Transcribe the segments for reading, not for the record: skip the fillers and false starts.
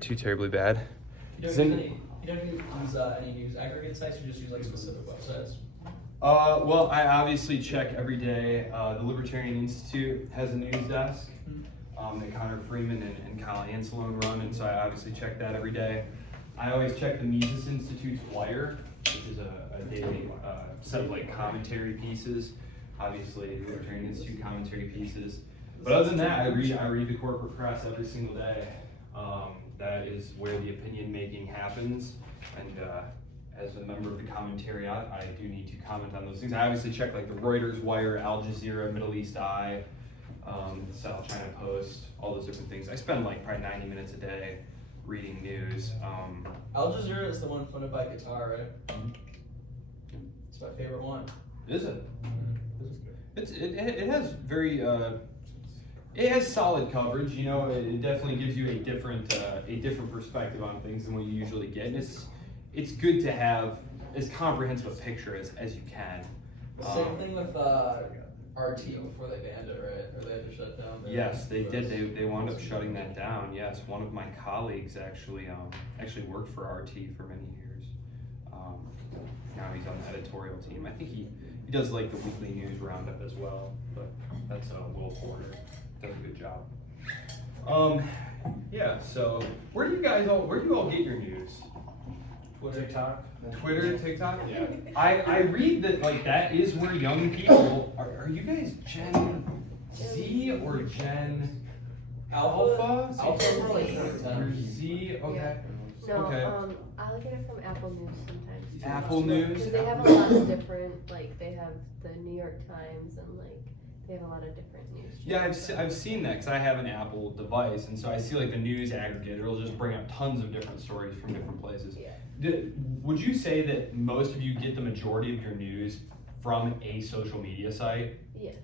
Too terribly bad. You don't use any news aggregate sites, or just use like specific websites? Well, I obviously check every day. The Libertarian Institute has a news desk that Connor Freeman and Kyle Anselone run, and so I obviously check that every day. I always check the Mises Institute's Wire, which is a daily set of like commentary pieces. Obviously, the Libertarian Institute commentary pieces. But other than that, I read the corporate press every single day. That is where the opinion making happens, and as a member of the commentariat, I do need to comment on those things. I obviously check like the Reuters, Wire, Al Jazeera, Middle East Eye, South China Post, all those different things. I spend like probably 90 minutes a day reading news. Al Jazeera is the one funded by Qatar, right? It's my favorite one. Is it? It has very it has solid coverage. You know, it definitely gives you a different perspective on things than what you usually get. And it's good to have as comprehensive a picture as you can. Same thing with RT before they banned it, right? Or they had to shut down. Yes, they did. They wound up shutting that down. Yes, one of my colleagues actually worked for RT for many years. Now he's on the editorial team. I think he does like the weekly news roundup as well. But that's Will Porter. Does a good job. Yeah. So where do you all get your news? Twitter, TikTok. Yeah. I read that like that is where young people are. You guys Gen Z or Gen Alpha? Alpha like Or Z? Okay. Yeah. No, Okay. I look at it from Apple News sometimes. Apple News. Because they have a lot of different, like they have the New York Times and like they have a lot of different news. Yeah, I've seen that because I have an Apple device, and so I see like the news aggregator. It'll just bring up tons of different stories from different places. Yeah. Would you say that most of you get the majority of your news from a social media site? Yes.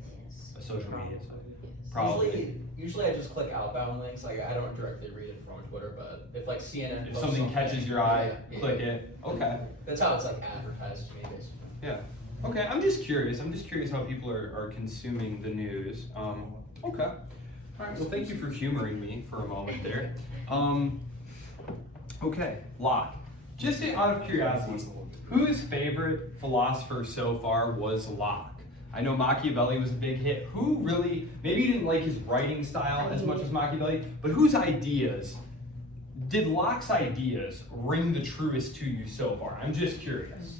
A social media site? Yes. Probably. Usually I just click outbound links. Like I don't directly read it from Twitter, but if like CNN. If posts something catches your eye, yeah. click it. Okay. That's how it's like advertised to me, basically. Yeah. Okay. I'm just curious how people are consuming the news. Okay. All right. Well, thank you for humoring me for a moment there. Okay. Locke. Just out of curiosity, whose favorite philosopher so far was Locke? I know Machiavelli was a big hit. Who really, maybe you didn't like his writing style as much as Machiavelli, but whose ideas, did Locke's ideas ring the truest to you so far? I'm just curious.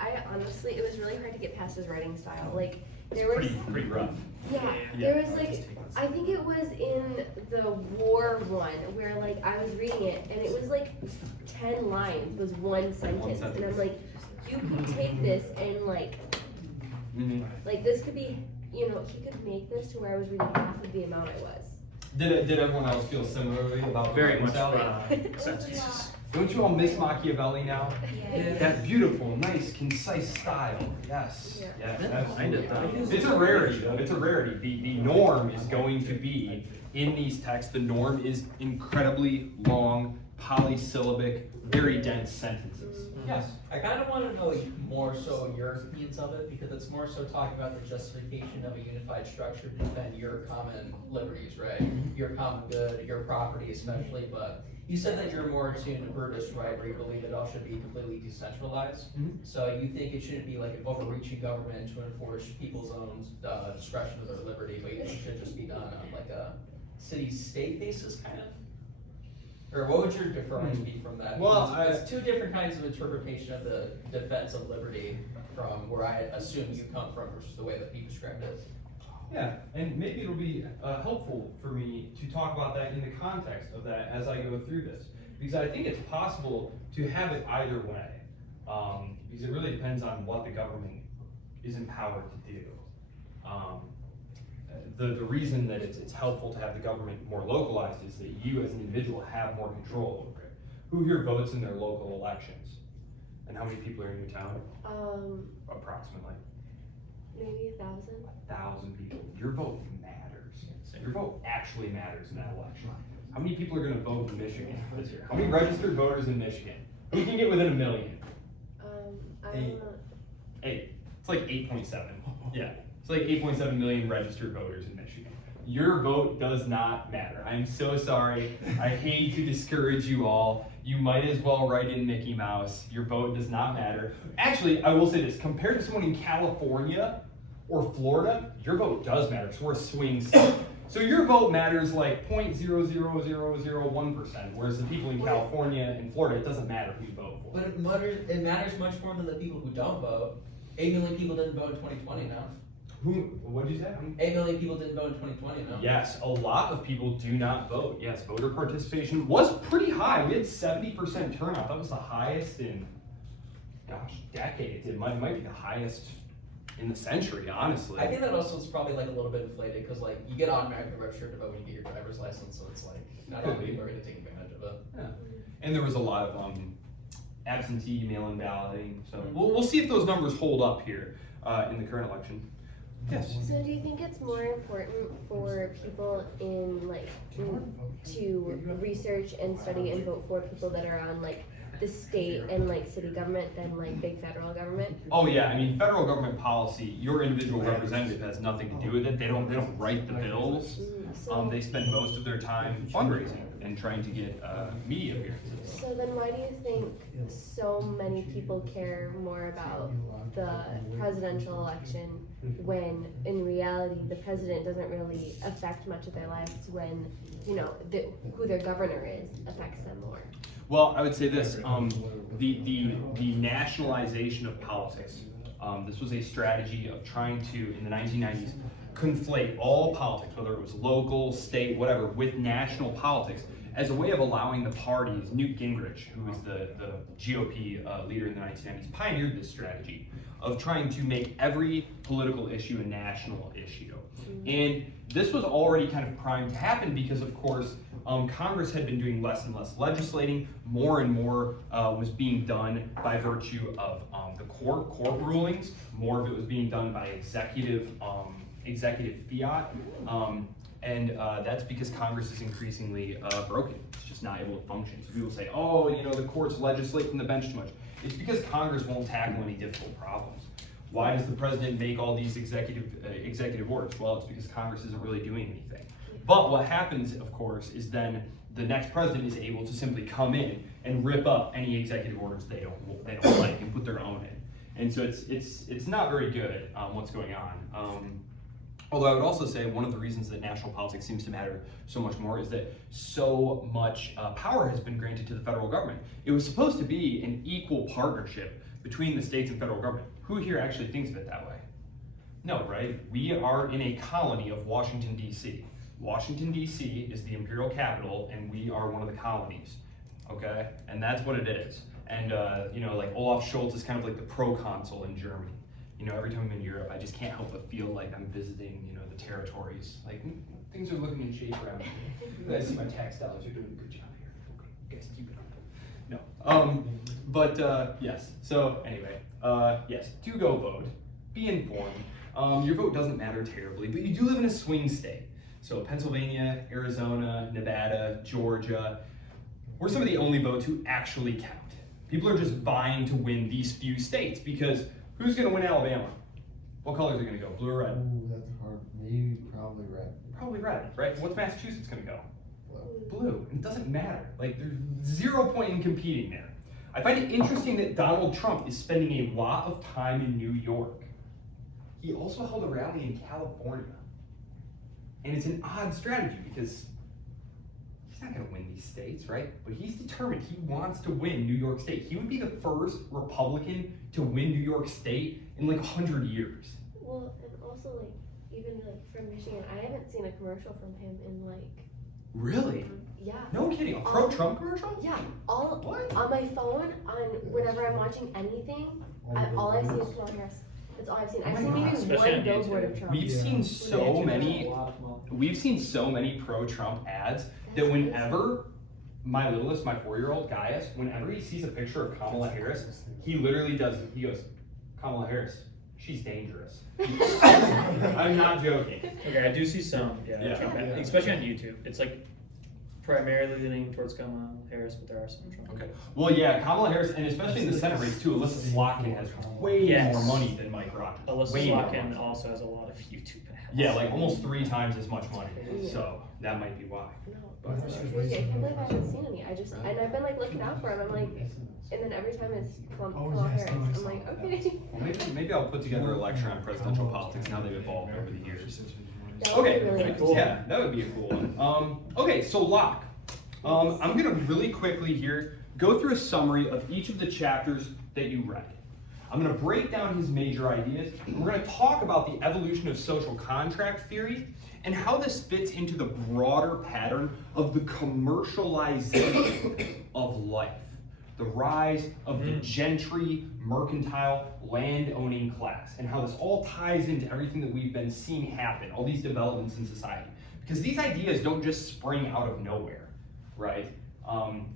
I honestly, it was really hard to get past his writing style. Like, there was Pretty rough. Yeah, there was like, I think it was in the war one where like I was reading it and it was like 10 lines was one sentence, and I'm like, you could take this and like this could be, you know, he could make this to where I was reading half of the amount I was. Did everyone else feel similarly about Very much sentences? Don't you all miss Machiavelli now? Yeah. That beautiful, nice, concise style. Yes. Yeah. Yes. Absolutely. It's a rarity, though. It's a rarity. The norm is going to be in these texts. The norm is incredibly long, polysyllabic, very dense sentences. Yes. I kind of want to know more so your opinions of it, because it's more so talking about the justification of a unified structure to defend your common liberties, right? Your common good, your property especially, but you said that you're more attuned to Brutus, right, where you believe it all should be completely decentralized. So you think it shouldn't be like an overreaching government to enforce people's own discretion of their liberty, but you think it should just be done on like a city-state basis, kind of? Or what would your difference be from that? Well, it's two different kinds of interpretation of the defense of liberty from where I assume you come from versus the way that you described it. Yeah, and maybe it'll be helpful for me to talk about that in the context of that as I go through this. Because I think it's possible to have it either way. Because it really depends on what the government is empowered to do. The reason that it's helpful to have the government more localized is that you as an individual have more control over it. Who here votes in their local elections? And how many people are in your town? Approximately. Maybe 1,000. 1,000 people. Your vote matters. Your vote actually matters in that election. How many people are going to vote in Michigan this year? How many registered voters in Michigan? Who can get within 1 million? I don't know. 8. It's like 8.7. Yeah. It's like 8.7 million registered voters in Michigan. your vote does not matter. I'm so sorry. I hate to discourage you all. You might as well write in Mickey Mouse. Your vote does not matter. Actually, I will say this, compared to someone in California or Florida, your vote does matter, because we're a swing state. So your vote matters like 0.00001%, whereas the people in California and Florida, it doesn't matter who you vote for. But it matters much more than the people who don't vote. 8 million people didn't vote in 2020 now. What did you say? 8 million people didn't vote in 2020 now. Yes, a lot of people do not vote. Yes, voter participation was pretty high. We had 70% turnout. That was the highest in, gosh, decades. It might be the highest in the century, honestly. I think that also is probably like a little bit inflated because like you get automatically registered to vote when you get your driver's license, so it's like not all people are going to take advantage of it. Yeah. And there was a lot of absentee mail-in balloting. So we'll see if those numbers hold up here in the current election. Yes. So do you think it's more important for people in to research and study and vote for people that are on like the state and like city government than like big federal government? Oh yeah, I mean federal government policy, your individual representative has nothing to do with it. They don't write the bills. They spend most of their time fundraising and trying to get media appearances. So then why do you think so many people care more about the presidential election when in reality the president doesn't really affect much of their lives, when who their governor is affects them more? Well, I would say this, the nationalization of politics, this was a strategy of trying to, in the 1990s, conflate all politics, whether it was local, state, whatever, with national politics, as a way of allowing the parties. Newt Gingrich, who was the GOP leader in the 1990s, pioneered this strategy of trying to make every political issue a national issue. And this was already kind of primed to happen because, of course, Congress had been doing less and less legislating. More and more was being done by virtue of the court rulings. More of it was being done by executive fiat. And that's because Congress is increasingly broken. It's just not able to function. So people say, oh, the courts legislate from the bench too much. It's because Congress won't tackle any difficult problems. Why does the president make all these executive orders? Well, it's because Congress isn't really doing anything. But what happens, of course, is then the next president is able to simply come in and rip up any executive orders they don't like and put their own in. And so it's not very good what's going on. Although I would also say one of the reasons that national politics seems to matter so much more is that so much power has been granted to the federal government. It was supposed to be an equal partnership between the states and federal government. Who here actually thinks of it that way? No, right? We are in a colony of Washington, D.C. Washington, D.C. is the imperial capital, and we are one of the colonies, okay? And that's what it is. And, like Olaf Scholz is kind of like the proconsul in Germany. Every time I'm in Europe, I just can't help but feel like I'm visiting, the territories. Like, things are looking in shape around me. I see my tax dollars are doing a good job here. Okay, you guys keep it up. No. Yes. So, anyway, yes, do go vote. Be informed. Your vote doesn't matter terribly, but you do live in a swing state. So, Pennsylvania, Arizona, Nevada, Georgia, we're some of the only votes who actually count. People are just vying to win these few states because who's going to win Alabama? What colors are going to go? Blue or red? Ooh, that's hard. Maybe probably red. Probably red, right? What's Massachusetts going to go? Blue. Blue. And it doesn't matter. Like, there's 0 point in competing there. I find it interesting that Donald Trump is spending a lot of time in New York. He also held a rally in California. And it's an odd strategy because he's not going to win these states, right? But he's determined. He wants to win New York State. He would be the first Republican to win New York State in like 100 years. Well, and also even from Michigan, I haven't seen a commercial from him in Really? yeah. No kidding. A pro-Trump commercial? Yeah, What? on my phone, whenever I'm watching anything, all I've seen is Kamala Harris. That's all I've seen. I've seen maybe Especially one on billboard YouTube. of Trump. We've seen so many pro-Trump ads that whenever my littlest, my 4-year-old Gaius, whenever he sees a picture of Kamala Harris, he literally does, he goes, Kamala Harris, she's dangerous. I'm not joking. Okay, I do see some, Yeah. Trump ads, especially on YouTube. It's like primarily leaning towards Kamala Harris, but there are some Trump. Okay. Well, yeah, Kamala Harris, and especially in the Senate race too, Alyssa Slotkin has way Yes. more money than Mike Rogers. Alyssa Way more Slotkin money. also has a lot of YouTube ads. Yeah, like almost 3 times as much money. So that might be why. No, But- it's actually crazy. I can't believe I haven't seen any. And I've been like looking out for him. I'm like, and then every time it's Kamala Harris, I'm like, okay. Maybe I'll put together a lecture on presidential politics now they've evolved over the years. That would be Okay, really cool. yeah, that would be a cool one. Okay, so Locke. I'm gonna really quickly here go through a summary of each of the chapters that you read. I'm gonna break down his major ideas, and we're gonna talk about the evolution of social contract theory and how this fits into the broader pattern of the commercialization of life. The rise of the gentry, mercantile, land-owning class, and how this all ties into everything that we've been seeing happen, all these developments in society. Because these ideas don't just spring out of nowhere, right?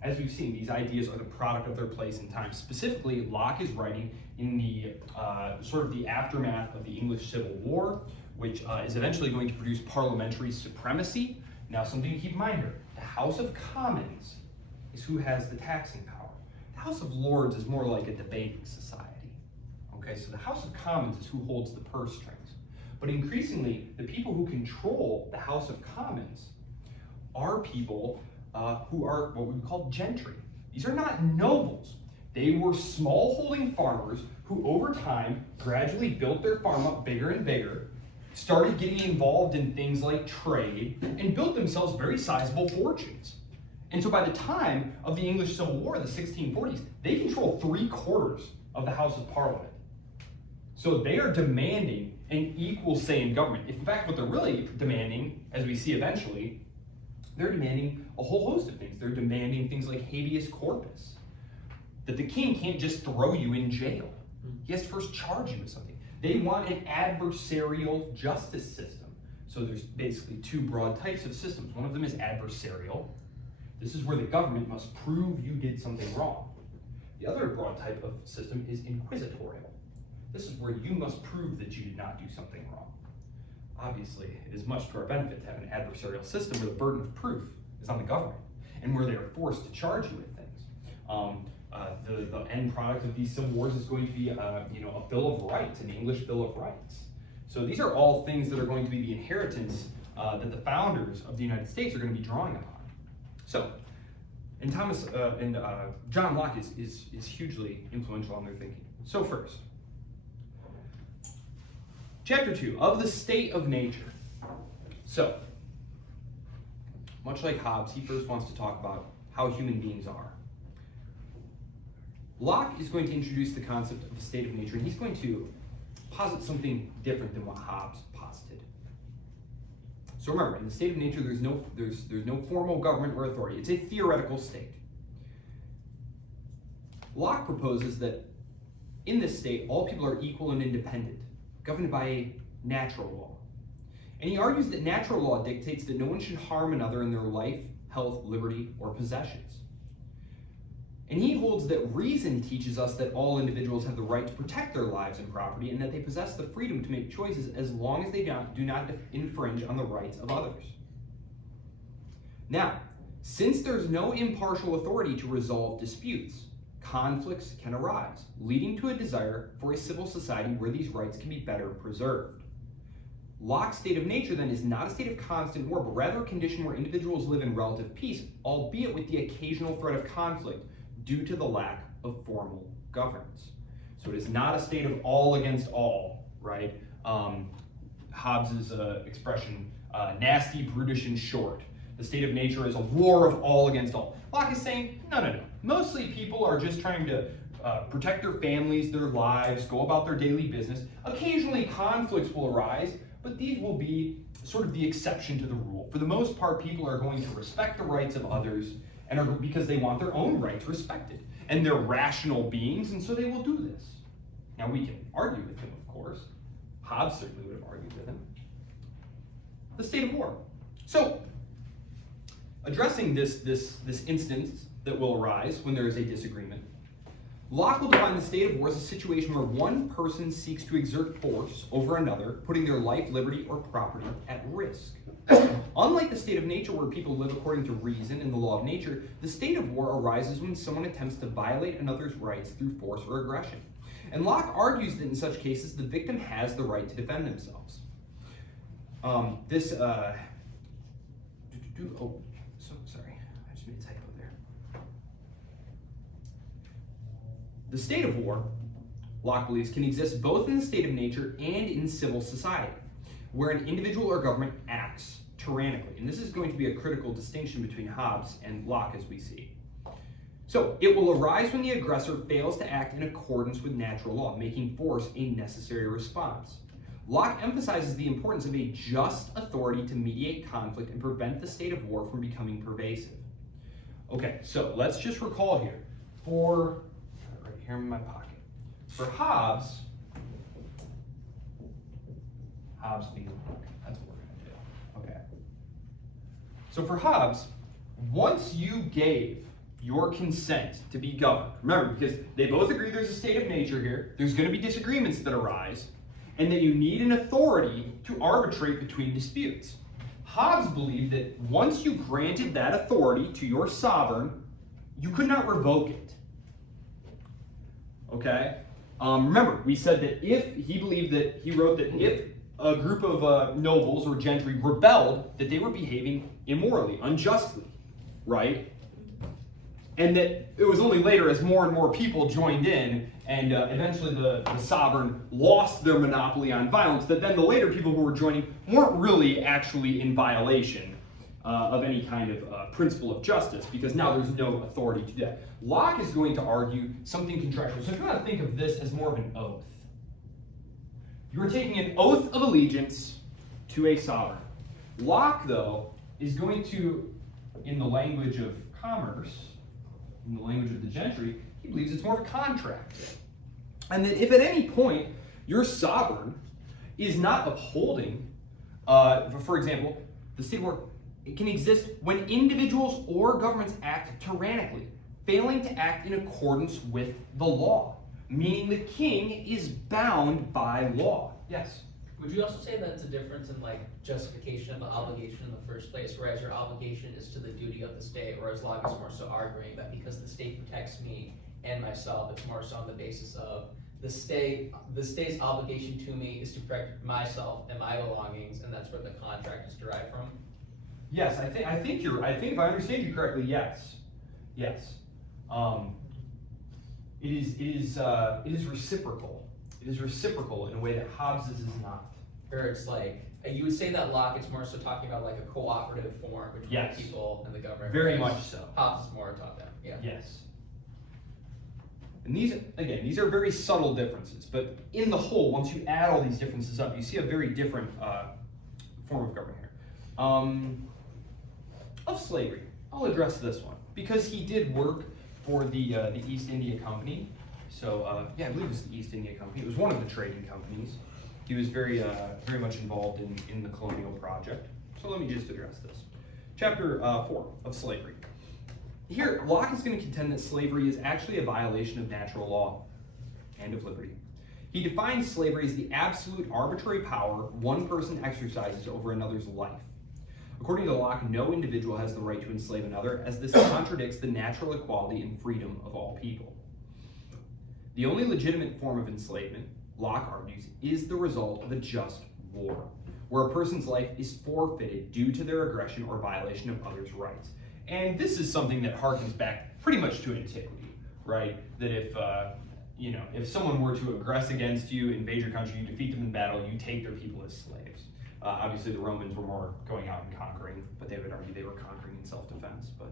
As we've seen, these ideas are the product of their place and time. Specifically, Locke is writing in the sort of the aftermath of the English Civil War, which is eventually going to produce parliamentary supremacy. Now, something to keep in mind here, the House of Commons is who has the taxing power. The House of Lords is more like a debating society. Okay, so the House of Commons is who holds the purse strings. But increasingly, the people who control the House of Commons are people who are what we would call gentry. These are not nobles. They were smallholding farmers who over time gradually built their farm up bigger and bigger, started getting involved in things like trade, and built themselves very sizable fortunes. And so by the time of the English Civil War, the 1640s, they control 3/4 of the House of Parliament. So they are demanding an equal say in government. In fact, what they're really demanding, as we see eventually, they're demanding a whole host of things. They're demanding things like habeas corpus, that the king can't just throw you in jail. He has to first charge you with something. They want an adversarial justice system. So there's basically 2 broad types of systems. One of them is adversarial. This is where the government must prove you did something wrong. The other broad type of system is inquisitorial. This is where you must prove that you did not do something wrong. Obviously, it is much to our benefit to have an adversarial system where the burden of proof is on the government and where they are forced to charge you with things. The end product of these civil wars is going to be a Bill of Rights, an English Bill of Rights. So these are all things that are going to be the inheritance that the founders of the United States are going to be drawing upon. So, and John Locke is hugely influential on their thinking. So first, Chapter 2, of the state of nature. So, much like Hobbes, he first wants to talk about how human beings are. Locke is going to introduce the concept of the state of nature, and he's going to posit something different than what Hobbes posited. So remember, in the state of nature, there's no formal government or authority. It's a theoretical state. Locke proposes that in this state, all people are equal and independent, governed by a natural law. And he argues that natural law dictates that no one should harm another in their life, health, liberty, or possessions. And he holds that reason teaches us that all individuals have the right to protect their lives and property, and that they possess the freedom to make choices as long as they do not infringe on the rights of others. Now, since there's no impartial authority to resolve disputes, conflicts can arise, leading to a desire for a civil society where these rights can be better preserved. Locke's state of nature, then, is not a state of constant war, but rather a condition where individuals live in relative peace, albeit with the occasional threat of conflict due to the lack of formal governance. So it is not a state of all against all, right? Hobbes's expression, nasty, brutish, and short. The state of nature is a war of all against all. Locke is saying, no. Mostly people are just trying to protect their families, their lives, go about their daily business. Occasionally conflicts will arise, but these will be sort of the exception to the rule. For the most part, people are going to respect the rights of others and because they want their own rights respected. And they're rational beings, and so they will do this. Now, we can argue with him, of course. Hobbes certainly would have argued with him. The state of war. So, addressing this instance that will arise when there is a disagreement, Locke will define the state of war as a situation where one person seeks to exert force over another, putting their life, liberty, or property at risk. Unlike the state of nature where people live according to reason and the law of nature, the state of war arises when someone attempts to violate another's rights through force or aggression. And Locke argues that in such cases, the victim has the right to defend themselves. Oh, so sorry, I just made a typo there. The state of war, Locke believes, can exist both in the state of nature and in civil society, where an individual or government acts tyrannically. And this is going to be a critical distinction between Hobbes and Locke, as we see. So, it will arise when the aggressor fails to act in accordance with natural law, making force a necessary response. Locke emphasizes the importance of a just authority to mediate conflict and prevent the state of war from becoming pervasive. Okay, so let's just recall here. Right here in my pocket. For Hobbes being Locke, that's what we're going to do. Okay. So for Hobbes, once you gave your consent to be governed, remember, because they both agree there's a state of nature here, there's going to be disagreements that arise, and that you need an authority to arbitrate between disputes. Hobbes believed that once you granted that authority to your sovereign, you could not revoke it. Okay? Remember, we said that he wrote that if a group of nobles or gentry rebelled, that they were behaving immorally, unjustly, right? And that it was only later as more and more people joined in and eventually the sovereign lost their monopoly on violence, that then the later people who were joining weren't really actually in violation of any kind of principle of justice, because now there's no authority to do that. Locke is going to argue something contractual. So if you want to think of this as more of an oath, you are taking an oath of allegiance to a sovereign. Locke, though, is going to, in the language of commerce, in the language of the gentry, he believes it's more of a contract. And that if at any point your sovereign is not upholding, for example, the state of war, it can exist when individuals or governments act tyrannically, failing to act in accordance with the law, meaning the king is bound by law. Yes? Would you also say that it's a difference in like justification of the obligation in the first place, whereas your obligation is to the duty of the state, whereas Locke is more so arguing that because the state protects me and myself, it's more so on the basis of the state's obligation to me is to protect myself and my belongings, and that's where the contract is derived from? Yes, I think if I understand you correctly, yes. Yes. It is reciprocal. It is reciprocal in a way that Hobbes's is not. Or it's like, you would say that Locke is more so talking about like a cooperative form between Yes. people and the government. Very whereas much so. Hobbes is more talking about, yeah. Yes. And these are very subtle differences, but in the whole, once you add all these differences up, you see a very different form of government here. Of slavery, I'll address this one, because he did work for the East India Company. So, I believe it was the East India Company. It was one of the trading companies. He was very much involved in the colonial project. So let me just address this. Chapter 4 of slavery. Here, Locke is going to contend that slavery is actually a violation of natural law and of liberty. He defines slavery as the absolute arbitrary power one person exercises over another's life. According to Locke, no individual has the right to enslave another, as this contradicts the natural equality and freedom of all people. The only legitimate form of enslavement, Locke argues, is the result of a just war, where a person's life is forfeited due to their aggression or violation of others' rights. And this is something that harkens back pretty much to antiquity, right? That if someone were to aggress against you, invade your country, you defeat them in battle, you take their people as slaves. Obviously, the Romans were more going out and conquering, but they would argue they were conquering in self-defense. But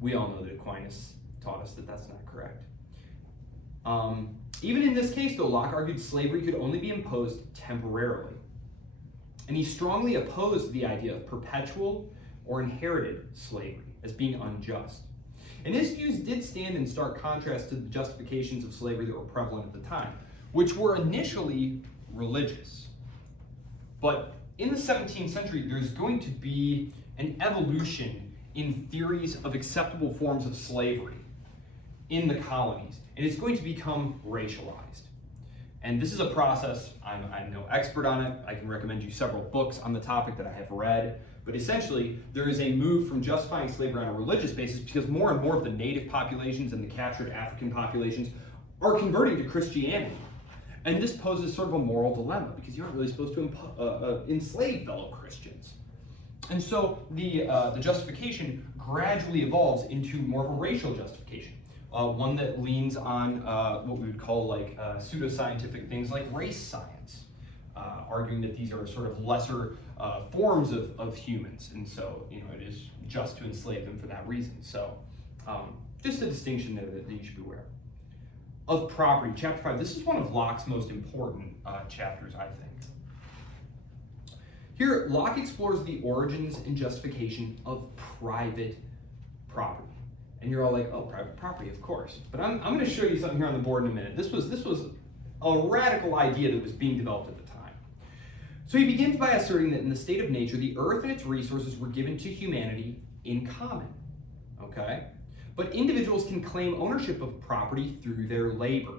we all know that Aquinas taught us that that's not correct. Even in this case, though, Locke argued slavery could only be imposed temporarily. And he strongly opposed the idea of perpetual or inherited slavery as being unjust. And his views did stand in stark contrast to the justifications of slavery that were prevalent at the time, which were initially religious. But in the 17th century, there's going to be an evolution in theories of acceptable forms of slavery in the colonies, and it's going to become racialized. And this is a process, I'm no expert on it. I can recommend you several books on the topic that I have read. But essentially, there is a move from justifying slavery on a religious basis because more and more of the native populations and the captured African populations are converting to Christianity. And this poses sort of a moral dilemma because you aren't really supposed to enslave fellow Christians. And so the justification gradually evolves into more of a racial justification, one that leans on what we would call like pseudoscientific things like race science, arguing that these are sort of lesser forms of humans, and so it is just to enslave them for that reason. So just a distinction there that you should be aware of property. Chapter 5, this is one of Locke's most important chapters, I think. Here, Locke explores the origins and justification of private property. And you're all like, oh, private property, of course. But I'm going to show you something here on the board in a minute. This was a radical idea that was being developed at the time. So he begins by asserting that in the state of nature, the earth and its resources were given to humanity in common. Okay? But individuals can claim ownership of property through their labor.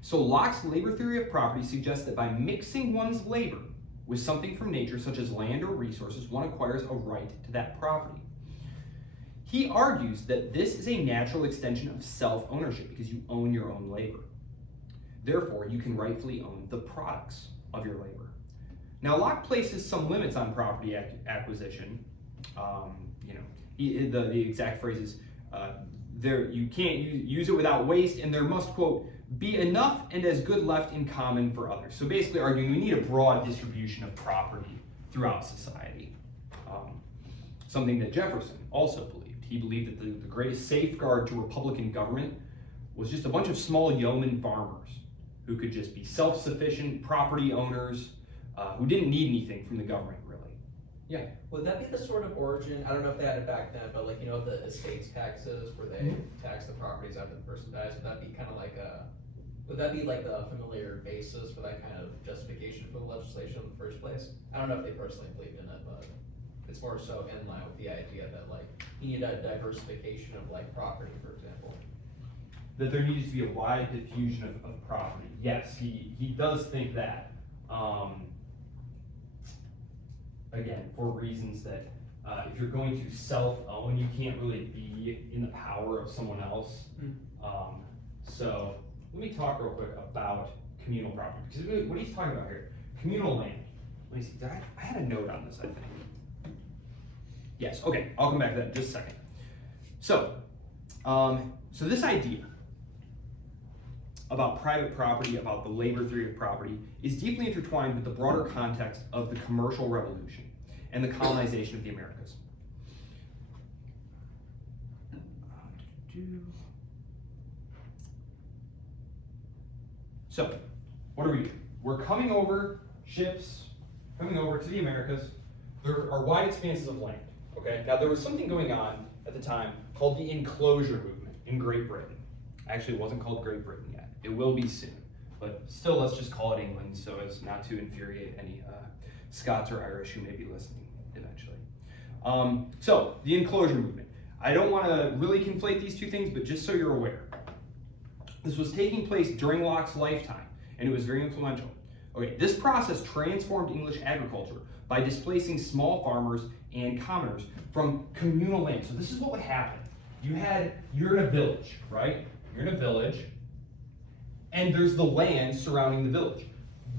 So Locke's labor theory of property suggests that by mixing one's labor with something from nature, such as land or resources, one acquires a right to that property. He argues that this is a natural extension of self-ownership because you own your own labor. Therefore, you can rightfully own the products of your labor. Now, Locke places some limits on property acquisition. The exact phrase is, you can't use it without waste, and there must, quote, be enough and as good left in common for others. So basically arguing we need a broad distribution of property throughout society. Something that Jefferson also believed. He believed that the greatest safeguard to Republican government was just a bunch of small yeoman farmers who could just be self-sufficient property owners who didn't need anything from the government, really. Yeah. Would that be the sort of origin, I don't know if they had it back then, but like, the estates taxes where they tax the properties after the person dies, would that be kind of like would that be like the familiar basis for that kind of justification for the legislation in the first place? I don't know if they personally believed in it, but it's more so in line with the idea that like, you need a diversification of like property, for example. That there needs to be a wide diffusion of property. Yes, he does think that. Again, for reasons that if you're going to self-own, you can't really be in the power of someone else. So let me talk real quick about communal property, because what he's talking about here, communal land. Let me see, I had a note on this, I think. Yes, okay, I'll come back to that in just a second. So, so this idea about private property, about the labor theory of property, is deeply intertwined with the broader context of the commercial revolution and the colonization of the Americas. So, what are we doing? We're coming over ships, coming over to the Americas. There are wide expanses of land, okay? Now, there was something going on at the time called the enclosure movement in Great Britain. Actually, it wasn't called Great Britain yet. It will be soon, but still, let's just call it England so as not to infuriate any Scots or Irish who may be listening eventually. So, the enclosure movement. I don't want to really conflate these two things, but just so you're aware. This was taking place during Locke's lifetime, and it was very influential. Okay, this process transformed English agriculture by displacing small farmers and commoners from communal land. So this is what would happen. You're in a village, right? You're in a village, and there's the land surrounding the village.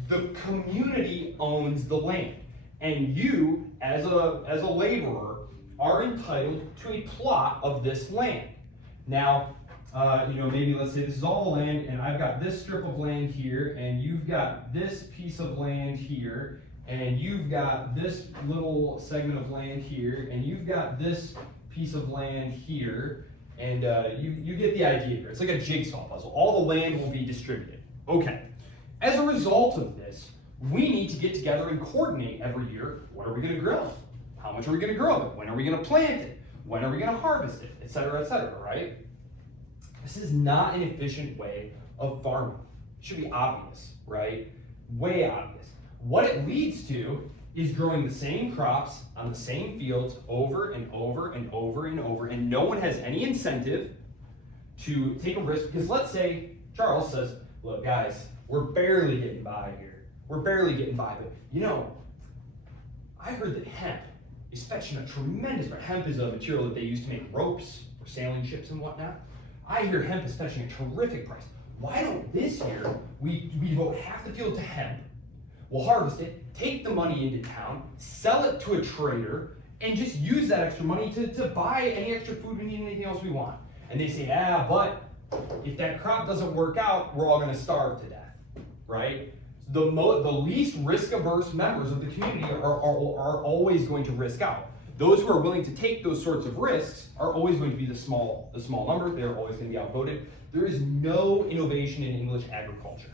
The community owns the land, and you, as a laborer, are entitled to a plot of this land. Now, maybe let's say this is all the land, and I've got this strip of land here, and you've got this piece of land here, and you've got this little segment of land here, and you've got this piece of land here, and you get the idea here. It's like a jigsaw puzzle. All the land will be distributed. Okay. As a result of this, we need to get together and coordinate every year. What are we going to grow? How much are we going to grow of it? When are we going to plant it? When are we going to harvest it? Et cetera, right? This is not an efficient way of farming. It should be obvious, right? Way obvious. What it leads to is growing the same crops on the same fields over and over and over and over, and no one has any incentive to take a risk. Because let's say Charles says, look guys, We're barely getting by here. We're barely getting by, but you know, I heard that hemp is fetching a tremendous amount. Hemp is a material that they use to make ropes for sailing ships and whatnot. I hear hemp is fetching a terrific price. Why don't this year we devote half the field to hemp, we'll harvest it, take the money into town, sell it to a trader, and just use that extra money to buy any extra food we need and anything else we want. And they say, but if that crop doesn't work out, we're all gonna starve to death, right? The least risk-averse members of the community are always going to risk out. Those who are willing to take those sorts of risks are always going to be the small number. They're always going to be outvoted. There is no innovation in English agriculture,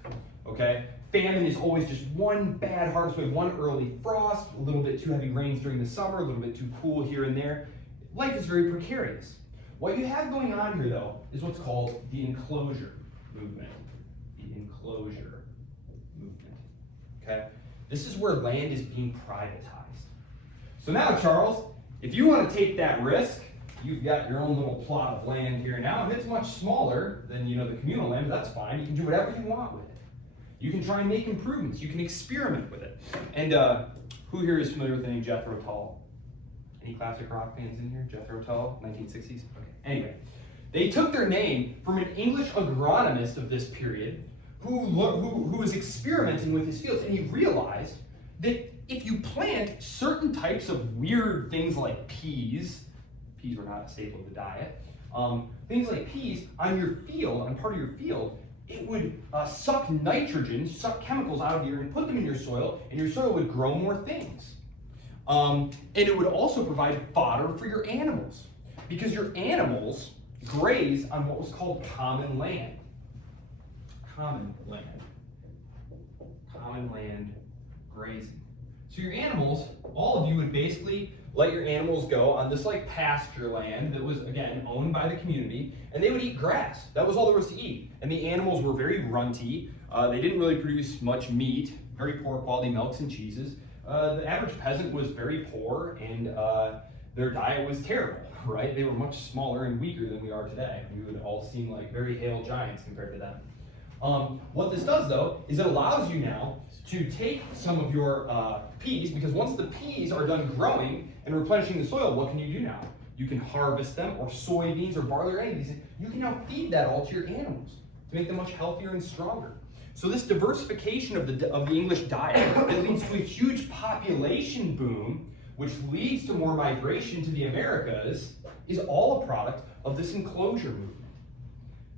okay? Famine is always just one bad harvest, one early frost, a little bit too heavy rains during the summer, a little bit too cool here and there. Life is very precarious. What you have going on here, though, is what's called the enclosure movement. The enclosure movement, okay? This is where land is being privatized. So now, Charles, if you want to take that risk, you've got your own little plot of land here now, and it's much smaller than the communal land, but that's fine. You can do whatever you want with it. You can try and make improvements. You can experiment with it. And who here is familiar with the name Jethro Tull? Any classic rock fans in here? Jethro Tull, 1960s? Okay. Anyway, they took their name from an English agronomist of this period who was experimenting with his fields, and he realized that if you plant certain types of weird things like peas were not a staple of the diet, things like peas on your field, on part of your field, it would suck nitrogen, suck chemicals out of the air and put them in your soil, and your soil would grow more things. And it would also provide fodder for your animals, because your animals graze on what was called common land. Common land grazing. So your animals, all of you would basically let your animals go on this like pasture land that was, again, owned by the community, and they would eat grass. That was all there was to eat. And the animals were very runty. They didn't really produce much meat, very poor quality milks and cheeses. The average peasant was very poor, and their diet was terrible, right? They were much smaller and weaker than we are today. We would all seem like very hale giants compared to them. What this does, though, is it allows you now to take some of your peas, because once the peas are done growing and replenishing the soil, what can you do now? You can harvest them, or soybeans, or barley, or any of these things. You can now feed that all to your animals to make them much healthier and stronger. So this diversification of the English diet that leads to a huge population boom, which leads to more migration to the Americas, is all a product of this enclosure movement.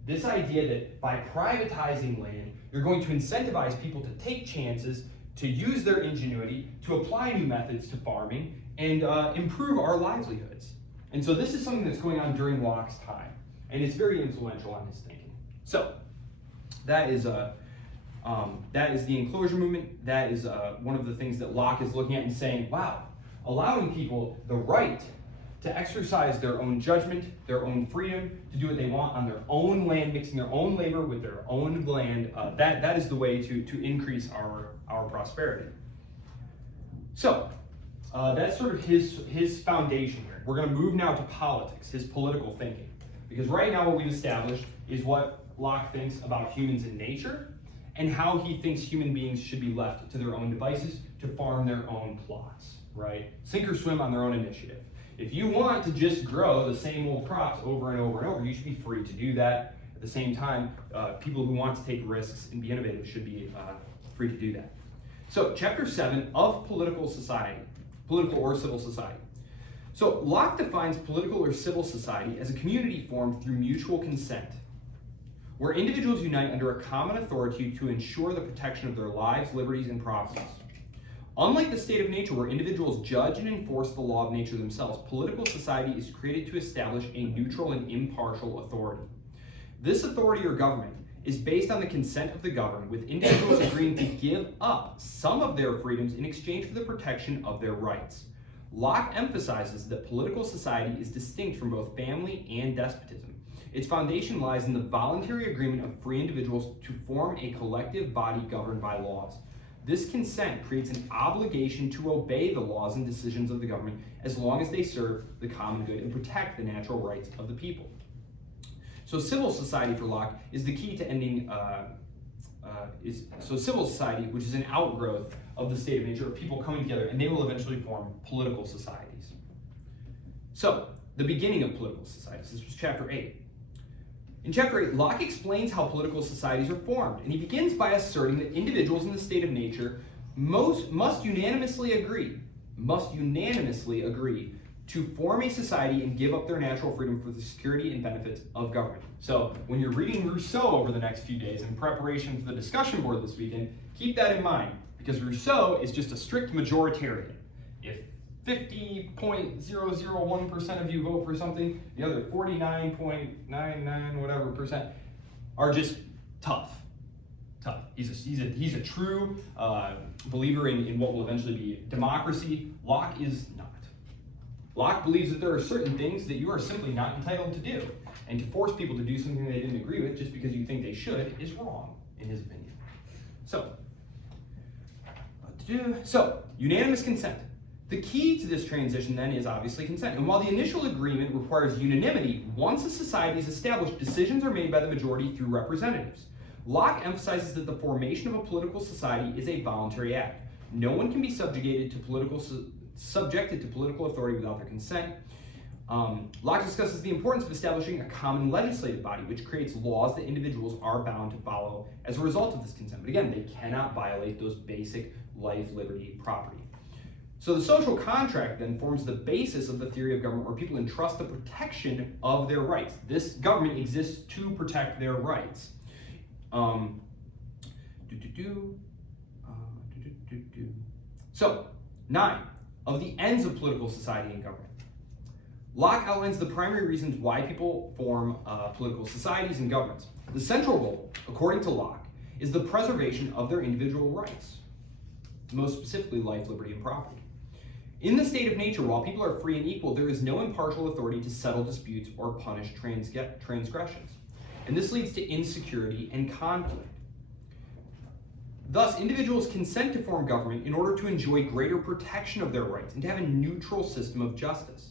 This idea that by privatizing land, you're going to incentivize people to take chances, to use their ingenuity, to apply new methods to farming, and improve our livelihoods. And so this is something that's going on during Locke's time, and it's very influential on his thinking. So that is the enclosure movement. That is one of the things that Locke is looking at and saying, wow, allowing people the right to exercise their own judgment, their own freedom, to do what they want on their own land, mixing their own labor with their own land, that is the way to increase our prosperity. So that's sort of his foundation here. We're going to move now to politics, his political thinking. Because right now what we've established is what Locke thinks about humans in nature, and how he thinks human beings should be left to their own devices to farm their own plots, right? Sink or swim on their own initiative. If you want to just grow the same old crops over and over and over, you should be free to do that. At the same time, people who want to take risks and be innovative should be free to do that. So, chapter 7 of political society, political or civil society. So, Locke defines political or civil society as a community formed through mutual consent, where individuals unite under a common authority to ensure the protection of their lives, liberties, and properties. Unlike the state of nature, where individuals judge and enforce the law of nature themselves, political society is created to establish a neutral and impartial authority. This authority or government is based on the consent of the governed, with individuals agreeing to give up some of their freedoms in exchange for the protection of their rights. Locke emphasizes that political society is distinct from both family and despotism. Its foundation lies in the voluntary agreement of free individuals to form a collective body governed by laws. This consent creates an obligation to obey the laws and decisions of the government as long as they serve the common good and protect the natural rights of the people. So civil society for Locke is the key to ending civil society, which is an outgrowth of the state of nature of people coming together, and they will eventually form political societies. So, the beginning of political societies. This was chapter 8. In chapter 8, Locke explains how political societies are formed, and he begins by asserting that individuals in the state of nature must unanimously agree to form a society and give up their natural freedom for the security and benefits of government. So when you're reading Rousseau over the next few days in preparation for the discussion board this weekend, keep that in mind, because Rousseau is just a strict majoritarian. If 50.001% of you vote for something, the other 49.99 whatever percent are just tough. He's a true believer in what will eventually be democracy. Locke is not. Locke believes that there are certain things that you are simply not entitled to do, and to force people to do something they didn't agree with just because you think they should is wrong, in his opinion. So, unanimous consent. The key to this transition then is obviously consent. And while the initial agreement requires unanimity, once a society is established, decisions are made by the majority through representatives. Locke emphasizes that the formation of a political society is a voluntary act. No one can be subjected to political authority without their consent. Locke discusses the importance of establishing a common legislative body, which creates laws that individuals are bound to follow as a result of this consent. But again, they cannot violate those basic life, liberty, property. So the social contract then forms the basis of the theory of government, where people entrust the protection of their rights. This government exists to protect their rights. So, 9 of the ends of political society and government. Locke outlines the primary reasons why people form political societies and governments. The central goal, according to Locke, is the preservation of their individual rights, most specifically life, liberty, and property. In the state of nature, while people are free and equal, there is no impartial authority to settle disputes or punish transgressions. And this leads to insecurity and conflict. Thus, individuals consent to form government in order to enjoy greater protection of their rights and to have a neutral system of justice.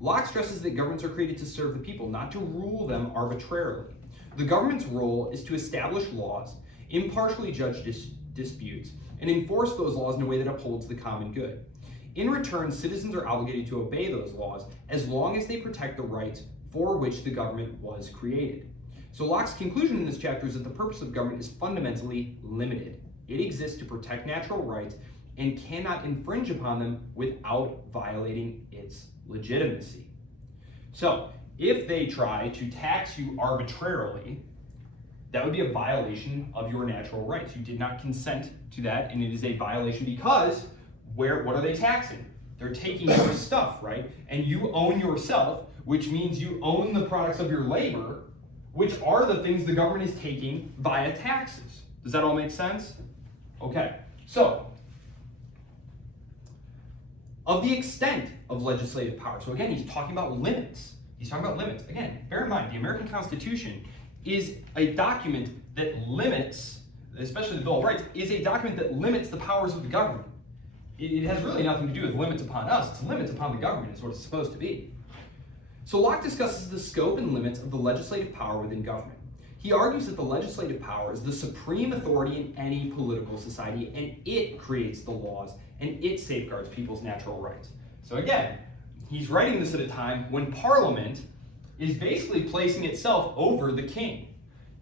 Locke stresses that governments are created to serve the people, not to rule them arbitrarily. The government's role is to establish laws, impartially judge disputes, and enforce those laws in a way that upholds the common good. In return, citizens are obligated to obey those laws as long as they protect the rights for which the government was created. So Locke's conclusion in this chapter is that the purpose of government is fundamentally limited. It exists to protect natural rights and cannot infringe upon them without violating its legitimacy. So, if they try to tax you arbitrarily, that would be a violation of your natural rights. You did not consent to that, and it is a violation because what are they taxing? They're taking your stuff, right? And you own yourself, which means you own the products of your labor, which are the things the government is taking via taxes. Does that all make sense? Okay, so, of the extent of legislative power. So again, he's talking about limits. Again, bear in mind, the American Constitution is a document that limits, especially the Bill of Rights, is a document that limits the powers of the government. It has really nothing to do with limits upon us. It's limits upon the government is what it's supposed to be. So Locke discusses the scope and limits of the legislative power within government. He argues that the legislative power is the supreme authority in any political society, and it creates the laws, and it safeguards people's natural rights. So again, he's writing this at a time when Parliament is basically placing itself over the king.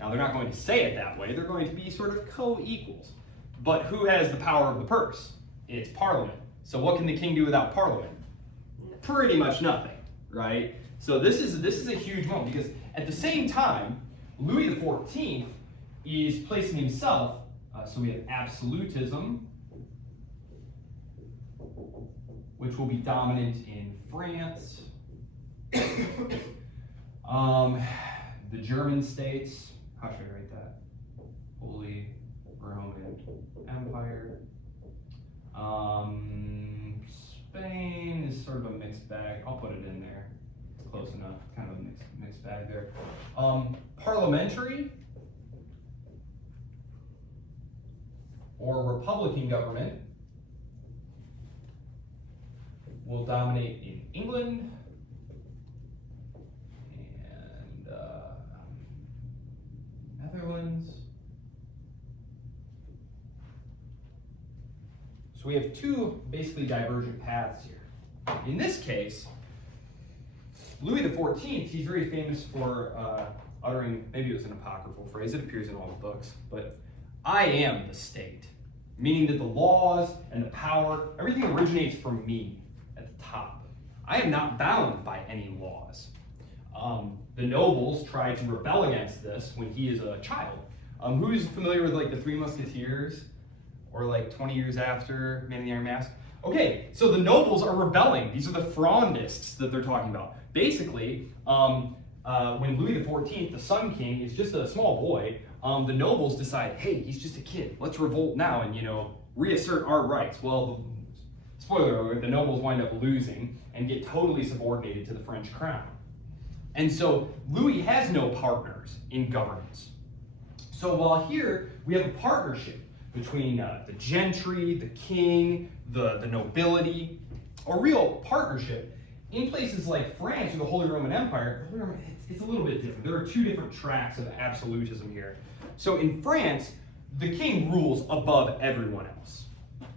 Now, they're not going to say it that way. They're going to be sort of co-equals. But who has the power of the purse? It's Parliament. So what can the king do without Parliament? Pretty much nothing, right? So this is a huge moment, because at the same time, Louis XIV is placing himself, so we have absolutism, which will be dominant in France, the German states, how should I write that? Holy Roman Empire. Spain is sort of a mixed bag. I'll put it in there. It's close enough. Kind of a mixed bag there. Parliamentary or Republican government will dominate in England and Netherlands So we have two basically divergent paths here. In this case, Louis XIV, he's very famous for uttering, maybe it was an apocryphal phrase, it appears in all the books, but I am the state, meaning that the laws and the power, everything originates from me at the top. I am not bound by any laws. The nobles try to rebel against this when he is a child. Who's familiar with like the Three Musketeers, or like 20 years after Man in the Iron Mask? Okay, so the nobles are rebelling. These are the Frondists that they're talking about. Basically, when Louis XIV, the Sun King, is just a small boy, the nobles decide, hey, he's just a kid. Let's revolt now and, reassert our rights. Well, spoiler alert, the nobles wind up losing and get totally subordinated to the French crown. And so Louis has no partners in governance. So while here we have a partnership between the gentry, the king, the nobility, a real partnership, in places like France or the Holy Roman Empire, it's a little bit different. There are two different tracks of absolutism here. So in France, the king rules above everyone else.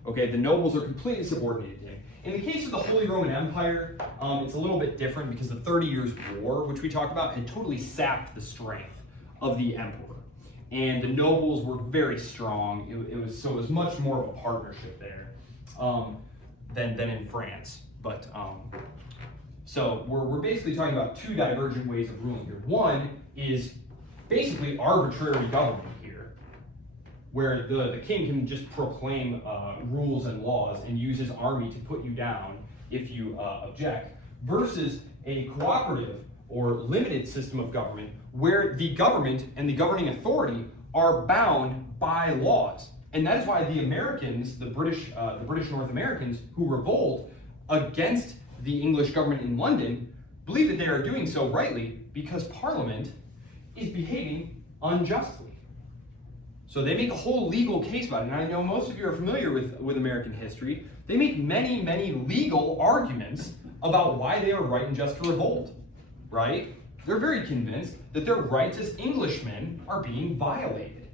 Okay, the nobles are completely subordinated to him. In the case of the Holy Roman Empire, it's a little bit different because the 30 Years' War, which we talked about, had totally sapped the strength of the emperor. And the nobles were very strong. It was much more of a partnership there than in France. But so we're basically talking about two divergent ways of ruling here. One is basically arbitrary government here, where the king can just proclaim rules and laws and use his army to put you down if you object, versus a cooperative or limited system of government where the government and the governing authority are bound by laws. And that is why the Americans, the British North Americans who revolt against the English government in London, believe that they are doing so rightly because Parliament is behaving unjustly. So they make a whole legal case about it. And I know most of you are familiar with American history. They make many, many legal arguments about why they are right and just to revolt, right? They're very convinced that their rights as Englishmen are being violated.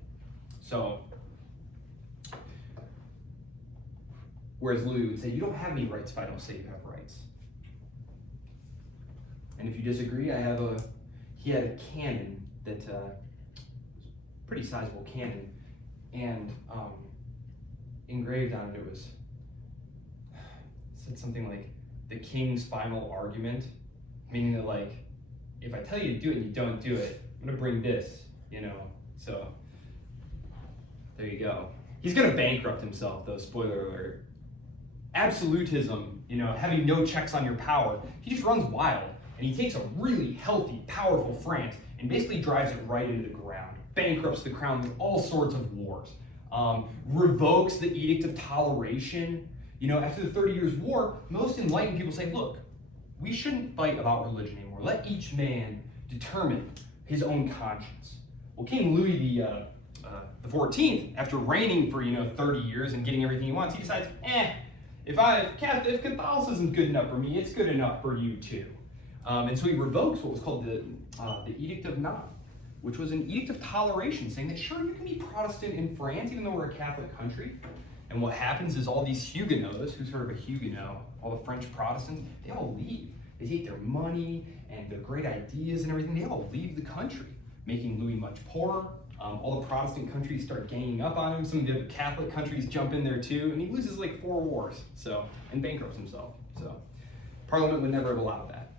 So, whereas Louis would say, you don't have any rights if I don't say you have rights. And if you disagree, he had a cannon that, pretty sizable cannon, and engraved on it said something like, the king's final argument, meaning that like, if I tell you to do it and you don't do it, I'm gonna bring this, so there you go. He's gonna bankrupt himself though, spoiler alert. Absolutism, having no checks on your power, he just runs wild and he takes a really healthy, powerful France and basically drives it right into the ground, bankrupts the crown with all sorts of wars, revokes the Edict of Toleration. After the 30 Years' War, most enlightened people say, look, we shouldn't fight about religion anymore. Let each man determine his own conscience. Well, King Louis the 14th, after reigning for 30 years and getting everything he wants, he decides, if Catholicism's good enough for me, it's good enough for you too. And so he revokes what was called the Edict of Nantes, which was an edict of toleration, saying that sure, you can be Protestant in France, even though we're a Catholic country. And what happens is all these Huguenots, who's heard of a Huguenot, all the French Protestants, they all leave. They take their money and their great ideas and everything, they all leave the country, making Louis much poorer. All the Protestant countries start ganging up on him. Some of the other Catholic countries jump in there too, and he loses like 4 wars, and bankrupts himself. So Parliament would never have allowed that.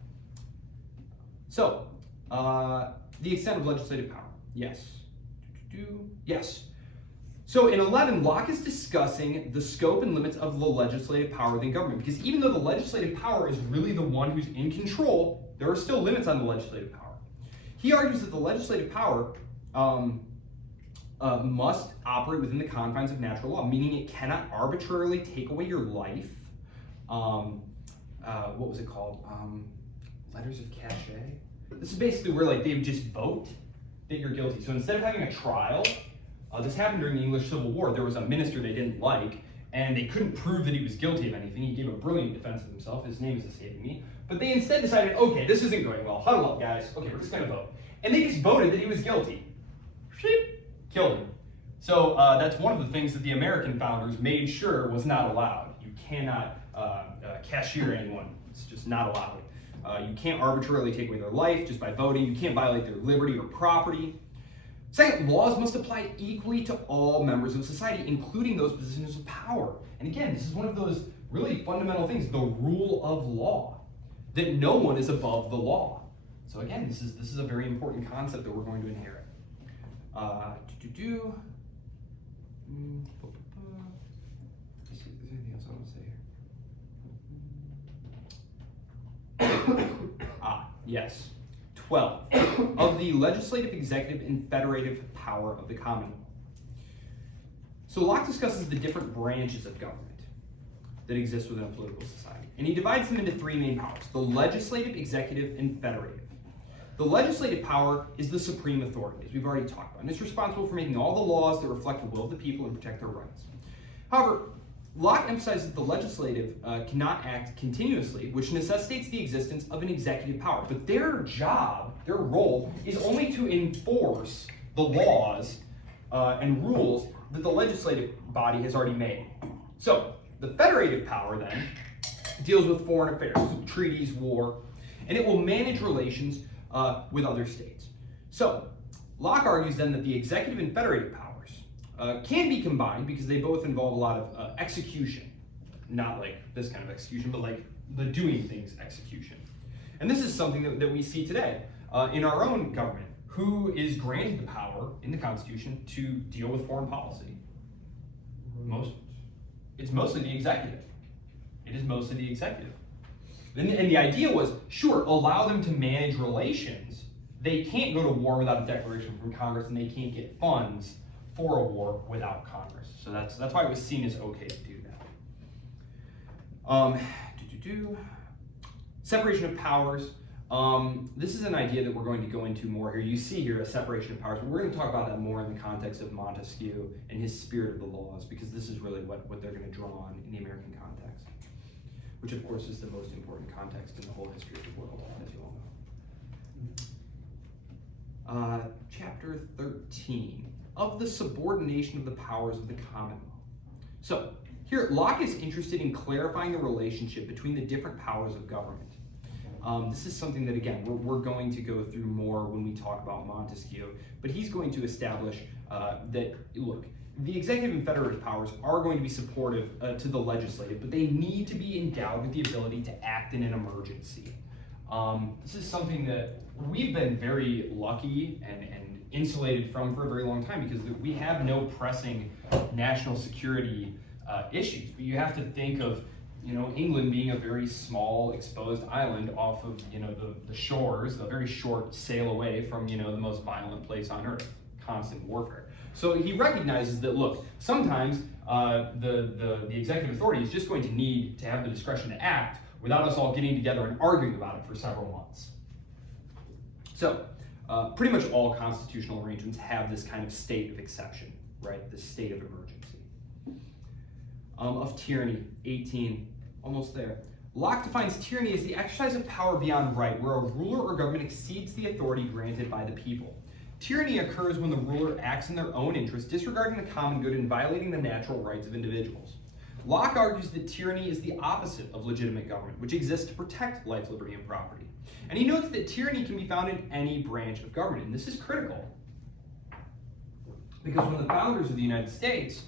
So, the extent of legislative power, yes. Yes. So in 11, Locke is discussing the scope and limits of the legislative power within government, because even though the legislative power is really the one who's in control, there are still limits on the legislative power. He argues that the legislative power must operate within the confines of natural law, meaning it cannot arbitrarily take away your life. What was it called? Letters of cachet. This is basically where they would just vote that you're guilty. So instead of having a trial, this happened during the English Civil War. There was a minister they didn't like, and they couldn't prove that he was guilty of anything. He gave a brilliant defense of himself. His name is escaping me. But they instead decided, okay, this isn't going well. Huddle up, guys. Okay, we're just going to vote. And they just voted that he was guilty. Sheep. Killed him. So that's one of the things that the American founders made sure was not allowed. You cannot cashier anyone. It's just not allowed. You can't arbitrarily take away their life just by voting. You can't violate their liberty or property. Second, laws must apply equally to all members of society, including those positions of power. And again, this is one of those really fundamental things, the rule of law, that no one is above the law. So again, this is a very important concept that we're going to inherit. Let's see if there's anything else I want to say here. Yes. 12. Of the legislative, executive, and federative power of the Commonwealth. So Locke discusses the different branches of government that exist within a political society. And he divides them into three main powers: the legislative, executive, and federative. The legislative power is the supreme authority, as we've already talked about, and it's responsible for making all the laws that reflect the will of the people and protect their rights. However, Locke emphasizes that the legislative cannot act continuously, which necessitates the existence of an executive power. But their job, their role, is only to enforce the laws and rules that the legislative body has already made. So, the federative power, then, deals with foreign affairs, treaties, war, and it will manage relations with other states. So, Locke argues then that the executive and federative powers can be combined because they both involve a lot of execution. Not like this kind of execution, but like the doing things execution. And this is something that we see today in our own government. Who is granted the power in the Constitution to deal with foreign policy? It's mostly the executive. It is mostly the executive. And the idea was, sure, allow them to manage relations. They can't go to war without a declaration from Congress, and they can't get funds for a war without Congress. So that's why it was seen as okay to do that. Separation of powers. This is an idea that we're going to go into more here. You see here a separation of powers, but we're going to talk about that more in the context of Montesquieu and his spirit of the laws, because this is really what they're going to draw on in the American context, which of course is the most important context in the whole history of the world, as you all know. Chapter 13, of the subordination of the powers of the Commonwealth. So here, Locke is interested in clarifying the relationship between the different powers of government. This is something that, again, we're going to go through more when we talk about Montesquieu, but he's going to establish that, look, the executive and federative powers are going to be supportive to the legislative, but they need to be endowed with the ability to act in an emergency. This is something that we've been very lucky and insulated from for a very long time, because we have no pressing national security issues. But you have to think of, England being a very small, exposed island off of, the shores, a very short sail away from, the most violent place on earth, constant warfare. So he recognizes that, look, sometimes the executive authority is just going to need to have the discretion to act without us all getting together and arguing about it for several months. So, pretty much all constitutional arrangements have this kind of state of exception, right? The state of emergency. Of tyranny, 18, almost there. Locke defines tyranny as the exercise of power beyond right, where a ruler or government exceeds the authority granted by the people. Tyranny occurs when the ruler acts in their own interest, disregarding the common good and violating the natural rights of individuals. Locke argues that tyranny is the opposite of legitimate government, which exists to protect life, liberty, and property. And he notes that tyranny can be found in any branch of government, and this is critical, because when the founders of the United States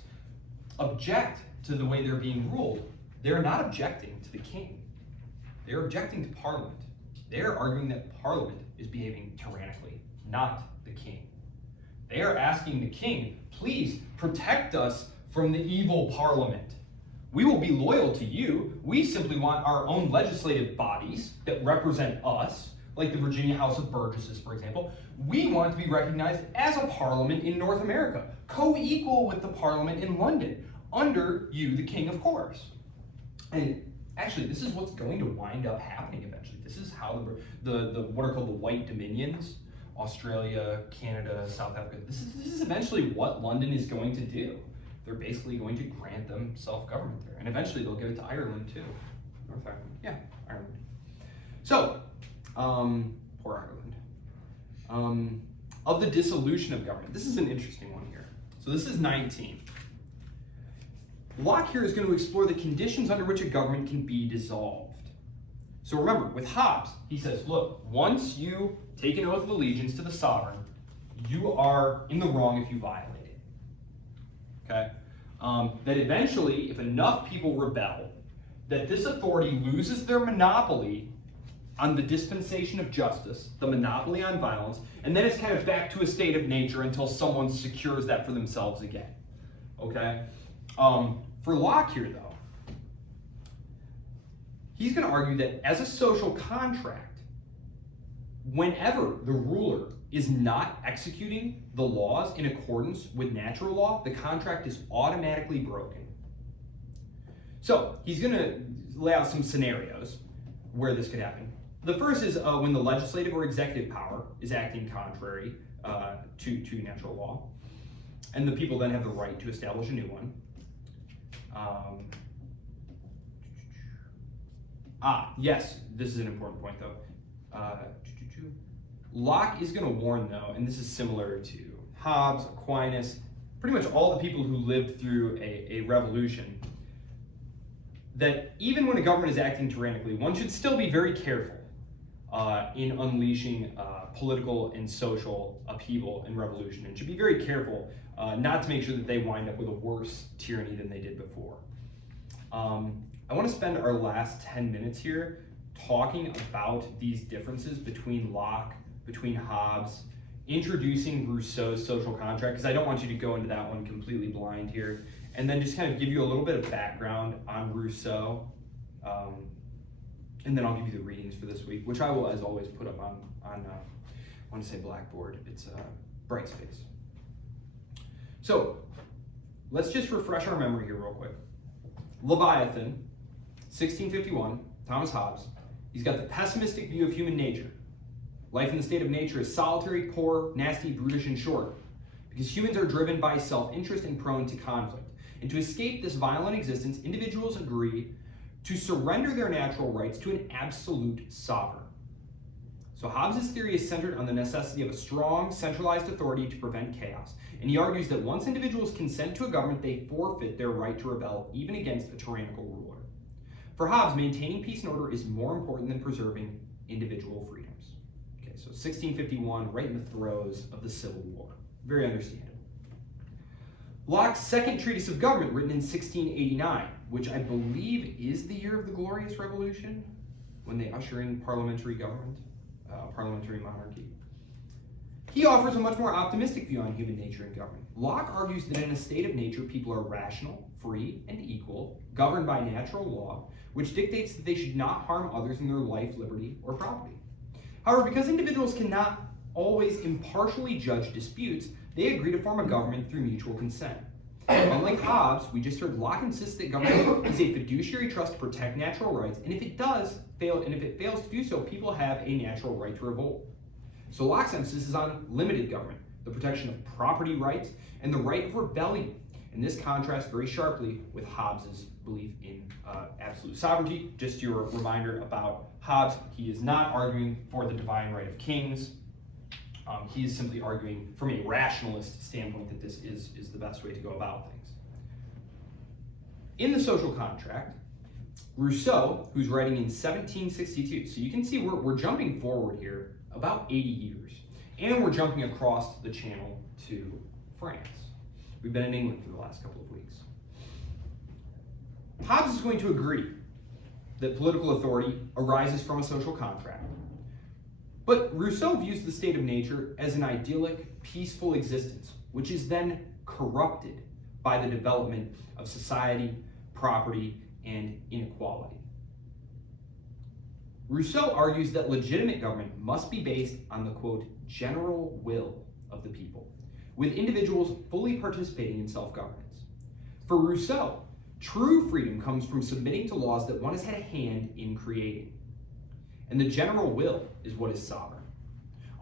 object to the way they're being ruled, they're not objecting to the king. They're objecting to Parliament. They're arguing that Parliament is behaving tyrannically, not the king. They are asking the king, please protect us from the evil Parliament. We will be loyal to you. We simply want our own legislative bodies that represent us, like the Virginia House of Burgesses, for example. We want to be recognized as a parliament in North America, co-equal with the parliament in London, under you, the king, of course. And actually, this is what's going to wind up happening eventually. This is how the what are called the White Dominions, Australia, Canada, South Africa, this is eventually what London is going to do. They're basically going to grant them self-government there. And eventually they'll give it to Ireland too. North Ireland. Yeah, Ireland. So, poor Ireland. Of the dissolution of government. This is an interesting one here. So So this is 19. Locke here is going to explore the conditions under which a government can be dissolved. So remember, with Hobbes, he says, look, once you take an oath of allegiance to the sovereign, you are in the wrong if you violate it. Okay? That eventually, if enough people rebel, that this authority loses their monopoly on the dispensation of justice, the monopoly on violence, and then it's kind of back to a state of nature until someone secures that for themselves again. Okay? For Locke here, though, he's going to argue that as a social contract, whenever the ruler is not executing the laws in accordance with natural law, the contract is automatically broken. So he's going to lay out some scenarios where this could happen. The first is when the legislative or executive power is acting contrary to natural law, and the people then have the right to establish a new one. Yes, this is an important point though. Locke is going to warn though, and this is similar to Hobbes, Aquinas, pretty much all the people who lived through a revolution, that even when a government is acting tyrannically, one should still be very careful in unleashing political and social upheaval and revolution, and should be very careful not to make sure that they wind up with a worse tyranny than they did before. I want to spend our last 10 minutes here talking about these differences between Locke, between Hobbes, introducing Rousseau's social contract, because I don't want you to go into that one completely blind here, and then just kind of give you a little bit of background on Rousseau, and then I'll give you the readings for this week, which I will, as always, put up on I want to say Blackboard, it's Brightspace. So, let's just refresh our memory here real quick. Leviathan, 1651, Thomas Hobbes, he's got the pessimistic view of human nature. Life in the state of nature is solitary, poor, nasty, brutish, and short, because humans are driven by self-interest and prone to conflict. And to escape this violent existence, individuals agree to surrender their natural rights to an absolute sovereign. So Hobbes' theory is centered on the necessity of a strong, centralized authority to prevent chaos. And he argues that once individuals consent to a government, they forfeit their right to rebel, even against a tyrannical ruler. For Hobbes, maintaining peace and order is more important than preserving individual freedoms. Okay, so 1651, right in the throes of the Civil War. Very understandable. Locke's second treatise of government, written in 1689, which I believe is the year of the Glorious Revolution, when they usher in parliamentary government, parliamentary monarchy. He offers a much more optimistic view on human nature and government. Locke argues that in a state of nature, people are rational, free, and equal, governed by natural law, which dictates that they should not harm others in their life, liberty, or property. However, because individuals cannot always impartially judge disputes, they agree to form a government through mutual consent. Unlike Hobbes, we just heard Locke insists that government is a fiduciary trust to protect natural rights, and if it fails to do so, people have a natural right to revolt. So Locke's emphasis is on limited government, the protection of property rights, and the right of rebellion. And this contrasts very sharply with Hobbes' belief in absolute sovereignty. Just your reminder about Hobbes, he is not arguing for the divine right of kings. He is simply arguing from a rationalist standpoint that this is the best way to go about things. In the social contract, Rousseau, who's writing in 1762, so you can see we're jumping forward here about 80 years, and we're jumping across the channel to France. We've been in England for the last couple of weeks. Hobbes is going to agree that political authority arises from a social contract. But Rousseau views the state of nature as an idyllic, peaceful existence, which is then corrupted by the development of society, property, and inequality. Rousseau argues that legitimate government must be based on the, quote, general will of the people, with individuals fully participating in self-governance. For Rousseau, true freedom comes from submitting to laws that one has had a hand in creating. And the general will is what is sovereign.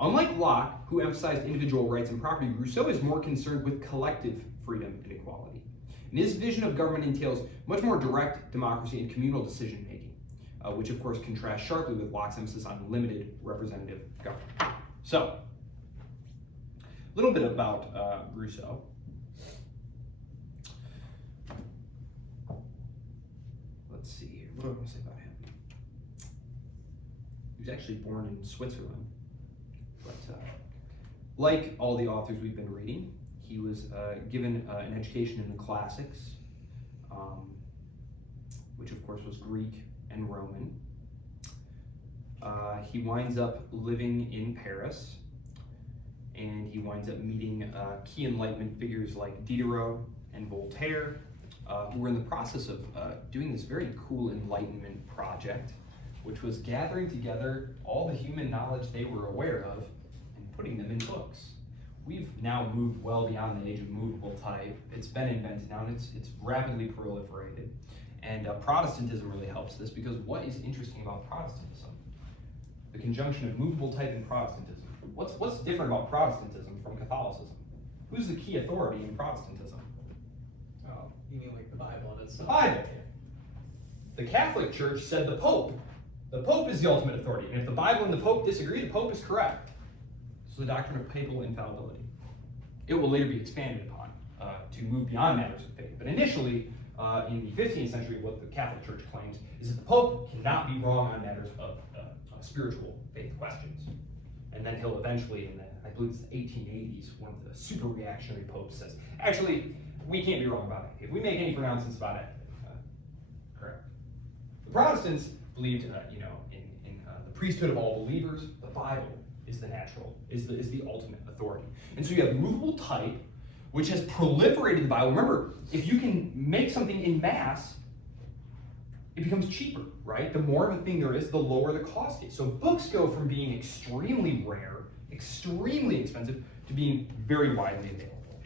Unlike Locke, who emphasized individual rights and property, Rousseau is more concerned with collective freedom and equality. And his vision of government entails much more direct democracy and communal decision-making, which of course contrasts sharply with Locke's emphasis on limited representative government. So, a little bit about Rousseau. let's see here. What do I want to say about him? He was actually born in Switzerland, but like all the authors we've been reading, he was given an education in the classics, which of course was Greek and Roman. He winds up living in Paris, and he winds up meeting key Enlightenment figures like Diderot and Voltaire, who were in the process of doing this very cool Enlightenment project, which was gathering together all the human knowledge they were aware of and putting them in books. We've now moved well beyond the age of movable type. It's been invented now, and it's rapidly proliferated. And Protestantism really helps this, because what is interesting about Protestantism? The conjunction of movable type and Protestantism. What's different about Protestantism from Catholicism? Who's the key authority in Protestantism? Oh, you mean like the Bible and The itself? Bible. The Catholic Church said the Pope. The Pope is the ultimate authority, and if the Bible and the Pope disagree, the Pope is correct. So the doctrine of papal infallibility. It will later be expanded upon to move beyond matters of faith. But initially, in the 15th century, what the Catholic Church claims is that the Pope cannot be wrong on matters of spiritual faith questions. And then he'll eventually, in the, I believe it's the 1880s, one of the super reactionary popes says, actually, we can't be wrong about it. If we make any pronouncements about it, correct. The Protestants believed, in the priesthood of all believers. The Bible is the natural, is the ultimate authority. And so you have movable type, which has proliferated the Bible. Remember, if you can make something in mass, it becomes cheaper, right? The more of a thing there is, the lower the cost is. So books go from being extremely rare, extremely expensive, to being very widely available.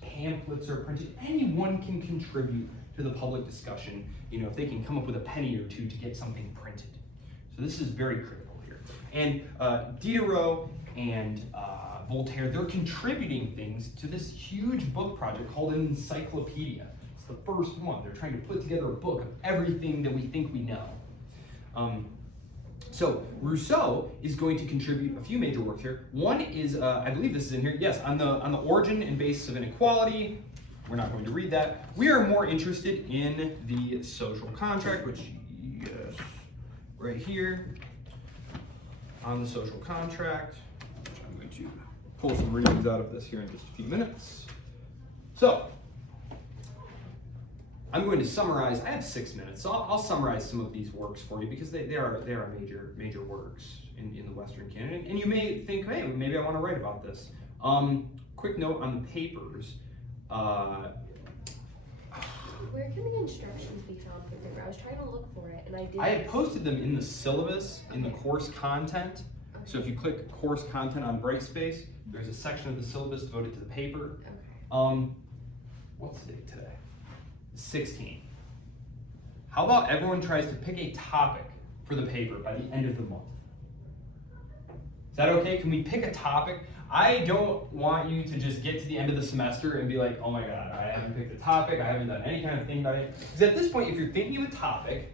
Pamphlets are printed. Anyone can contribute to the public discussion, if they can come up with a penny or two to get something printed. So this is very critical here. And Diderot and Voltaire, they're contributing things to this huge book project called an encyclopedia. It's the first one. They're trying to put together a book of everything that we think we know. So Rousseau is going to contribute a few major works here. One is, I believe this is in here, yes, on the origin and basis of inequality. We're not going to read that. We are more interested in the social contract, which, yes, right here on the social contract, which I'm going to pull some readings out of this here in just a few minutes. So, I'm going to summarize. I have 6 minutes, so I'll summarize some of these works for you, because they are major works in the Western canon. And you may think, hey, maybe I want to write about this. Quick note on the papers. Where can the instructions be found for paper? I was trying to look for it, and I didn't. I had posted them in the syllabus, in the course content. So if you click course content on Brightspace, there's a section of the syllabus devoted to the paper. Okay. What's the date today? 16. How about everyone tries to pick a topic for the paper by the end of the month? Is that okay? Can we pick a topic? I don't want you to just get to the end of the semester and be like, oh my God, I haven't picked a topic, I haven't done any kind of thing about it. Because at this point, if you're thinking of a topic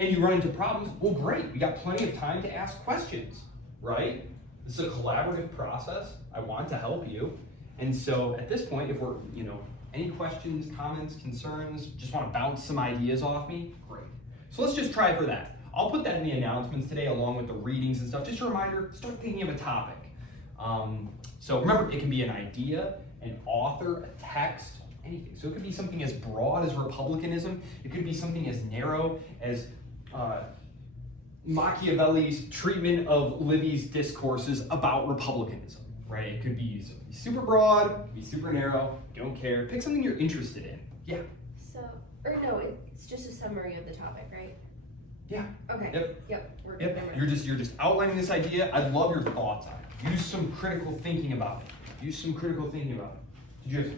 and you run into problems, well, great, we got plenty of time to ask questions, right? This is a collaborative process. I want to help you. And so at this point, if we're, any questions, comments, concerns, just want to bounce some ideas off me, great. So let's just try for that. I'll put that in the announcements today along with the readings and stuff. Just a reminder, start thinking of a topic. So remember, it can be an idea, an author, a text, anything. So it could be something as broad as republicanism. It could be something as narrow as Machiavelli's treatment of Livy's discourses about republicanism, right? It could be super broad, be super narrow, don't care. Pick something you're interested in. Yeah. So, or no, it's just a summary of the topic, right? Yeah. Okay. Yep. We're good. Yep. You're just outlining this idea. I'd love your thoughts on it. Use some critical thinking about it. Did you have something to say?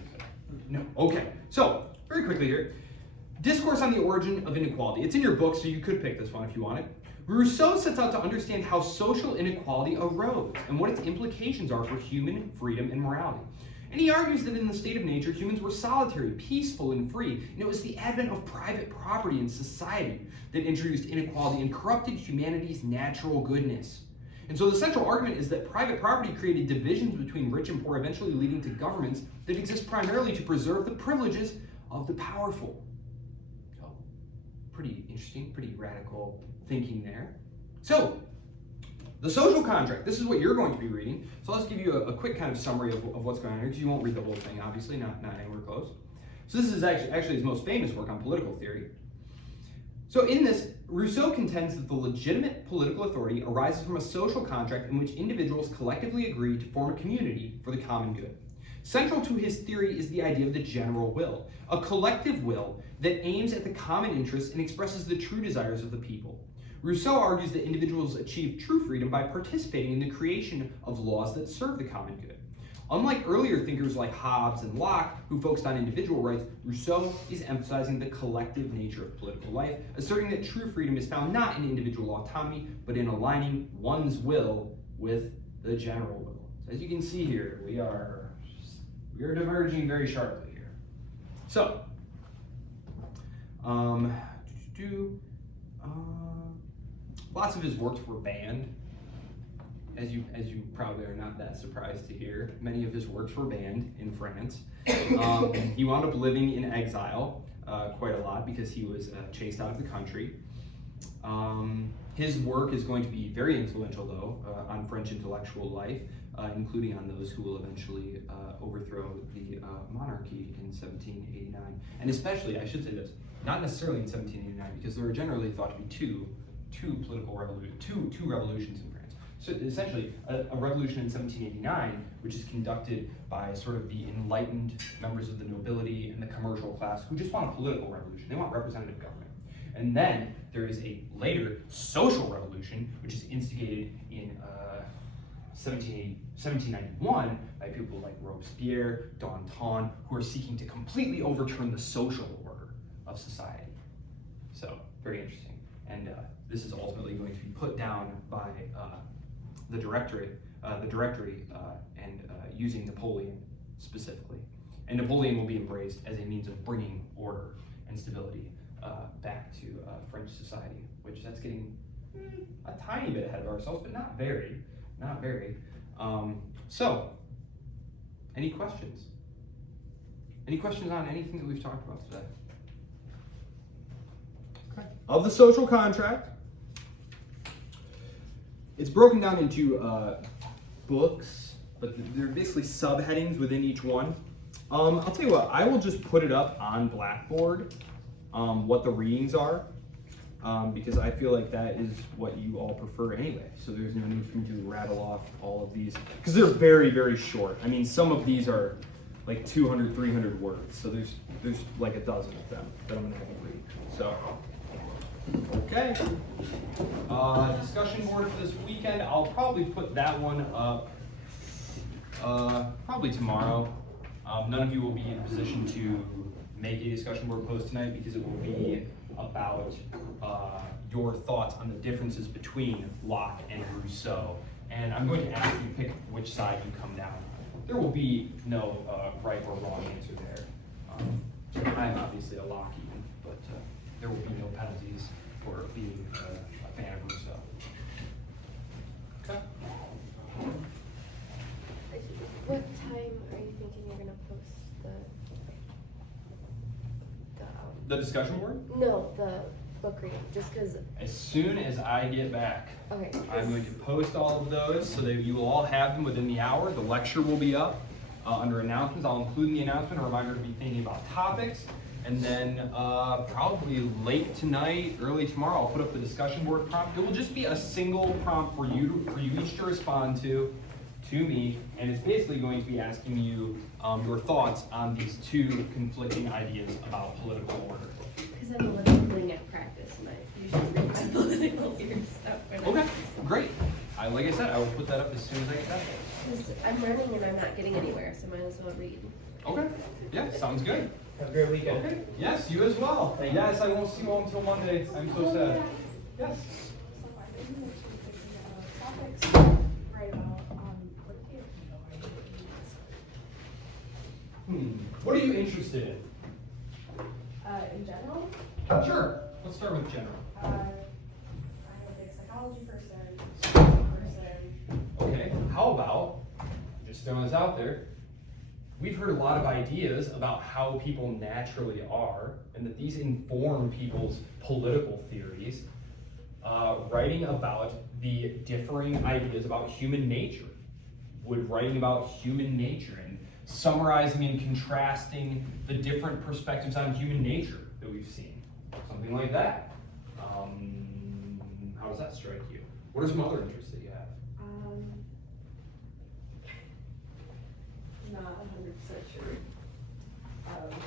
No. Okay. So, very quickly here. Discourse on the Origin of Inequality. It's in your book, so you could pick this one if you want it. Rousseau sets out to understand how social inequality arose and what its implications are for human freedom and morality. And he argues that in the state of nature, humans were solitary, peaceful, and free, and it was the advent of private property in society that introduced inequality and corrupted humanity's natural goodness. And so the central argument is that private property created divisions between rich and poor, eventually leading to governments that exist primarily to preserve the privileges of the powerful. So, pretty interesting, pretty radical thinking there. So, the social contract, this is what you're going to be reading. So let's give you a quick kind of summary of what's going on here, because you won't read the whole thing, obviously, not anywhere close. So this is actually his most famous work on political theory. So in this, Rousseau contends that the legitimate political authority arises from a social contract in which individuals collectively agree to form a community for the common good. Central to his theory is the idea of the general will, a collective will that aims at the common interests and expresses the true desires of the people. Rousseau argues that individuals achieve true freedom by participating in the creation of laws that serve the common good. Unlike earlier thinkers like Hobbes and Locke, who focused on individual rights, Rousseau is emphasizing the collective nature of political life, asserting that true freedom is found not in individual autonomy, but in aligning one's will with the general will. So as you can see here, we are diverging very sharply here. So, lots of his works were banned. As you probably are not that surprised to hear, many of his works were banned in France. He wound up living in exile quite a lot because he was chased out of the country. His work is going to be very influential, though, on French intellectual life, including on those who will eventually overthrow the monarchy in 1789. And especially, I should say this, not necessarily in 1789, because there are generally thought to be two revolutions in France. So essentially, a revolution in 1789, which is conducted by sort of the enlightened members of the nobility and the commercial class who just want a political revolution. They want representative government. And then there is a later social revolution, which is instigated in 1791 by people like Robespierre, Danton, who are seeking to completely overturn the social order of society. So, very interesting. And this is ultimately going to be put down by the Directory, and using Napoleon specifically. And Napoleon will be embraced as a means of bringing order and stability back to French society, which that's getting a tiny bit ahead of ourselves, but not very. So, any questions? Any questions on anything that we've talked about today? Okay. Of the social contract, it's broken down into books, but they're basically subheadings within each one. I'll tell you what, I will just put it up on Blackboard, what the readings are, because I feel like that is what you all prefer anyway. So there's no need for me to rattle off all of these, because they're very, very short. I mean, some of these are like 200, 300 words. So there's like a dozen of them that I'm gonna have to read. So. Okay. Discussion board for this weekend. I'll probably put that one up probably tomorrow. None of you will be in a position to make a discussion board post tonight because it will be about your thoughts on the differences between Locke and Rousseau. And I'm going to ask you to pick which side you come down on. There will be no right or wrong answer there. I'm obviously a Lockean, but there will be no penalties for being a fan of Rousseau. Okay. What time are you thinking you're gonna post The discussion board? No, the book reading, just cause. As soon as I get back, Okay. I'm going to post all of those so that you will all have them within the hour. The lecture will be up under announcements. I'll include in the announcement a reminder to be thinking about topics. And then probably late tonight, early tomorrow, I'll put up the discussion board prompt. It will just be a single prompt for you each to respond to me, and it's basically going to be asking you your thoughts on these two conflicting ideas about political order. Because I'm a little putting at practice, and I usually read my political theory stuff. Okay, great. Like I said, I will put that up as soon as I get back. Because I'm running and I'm not getting anywhere, so might as well read. Okay, yeah, sounds good. Have a great weekend. Okay, yes, you as well. Yes, I won't see you all until Monday. I'm so sad. Yes. What are you interested in? In general, Sure, let's start with general. I'm a big psychology person, Okay, how about, just throwing this out there, we've heard a lot of ideas about how people naturally are, and that these inform people's political theories. Writing about the differing ideas about human nature. Would writing about human nature and summarizing and contrasting the different perspectives on human nature that we've seen. Something like that. How does that strike you? What are some other interests that you have? Not 100% sure.